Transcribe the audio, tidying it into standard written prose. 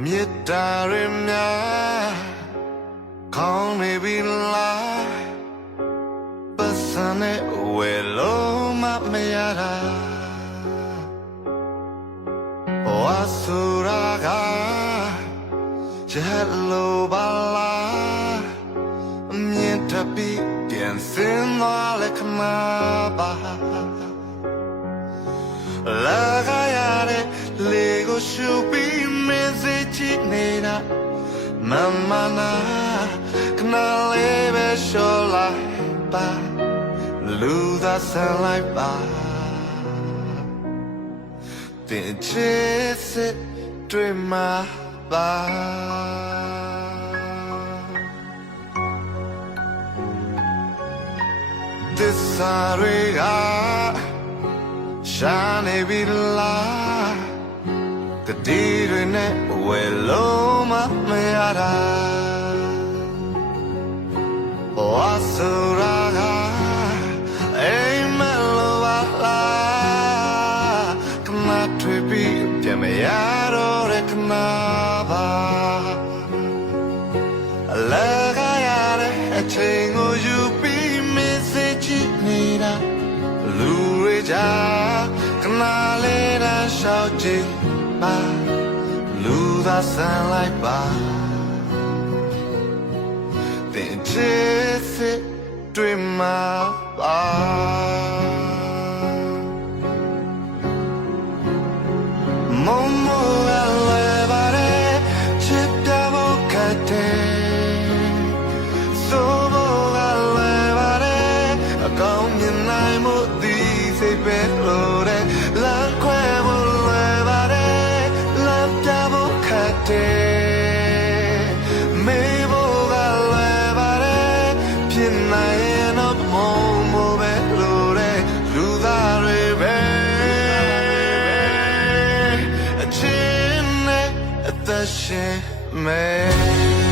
မေတ္တာရမြာခေါင်းနေပြီလားပတ်စံနဲ့ဝယ်လို့မမရတာဝါဆူရာကချက်လို့ပါလားအမြင်တပီပြန်စင်သွားလက်ခမပါလာခရတဲ့လေကိုရှူပြီးမင်းစိတ်ချနေတာမမနာခဏလေးပဲရှော်လိုက်ပါလူသာဆန်လိုက်ပါတင်ချစ်စစ်တွေ့မှာပါသစ္စာတွေကရှာနေပြီလားတတိတွေနဲ့ဝယ်လို့မမရတာဝါဆူရာကအိမ်မလို့ပါလားခဏတွေ့ပြီးပြန်မရတော့တဲ့ခဏပါအလကားရတဲ့အချိန်ကိုယူပြီးမင်းစိတ်ချနေတာလူတွေကြားခဏလေးတန်းရှောက်ကြည့်ပါလူသာဆန်လိုက်ပါတင်ချစ်စစ်တွေ့မှာပါမမလည်းပါတယ်ချစ်ပြဖို့ခက်တယ်ဆိုဖို့လည်းပါတယ်အကောင်းမြင်နိုင်မှုဒီစိတ်ပဲလို့တဲ့လမ်းခွဲဖို့လည်းပါတယ်လမ်းပြဖို့ခက်တယ်မေးဖို့လည်းပါတယ်ဖြစ်နိုင်ရင်တော့မုံမို့ပဲလို့တဲ့လူသားတွေပဲအချင်းနဲ့အသက်ရှင်မယ်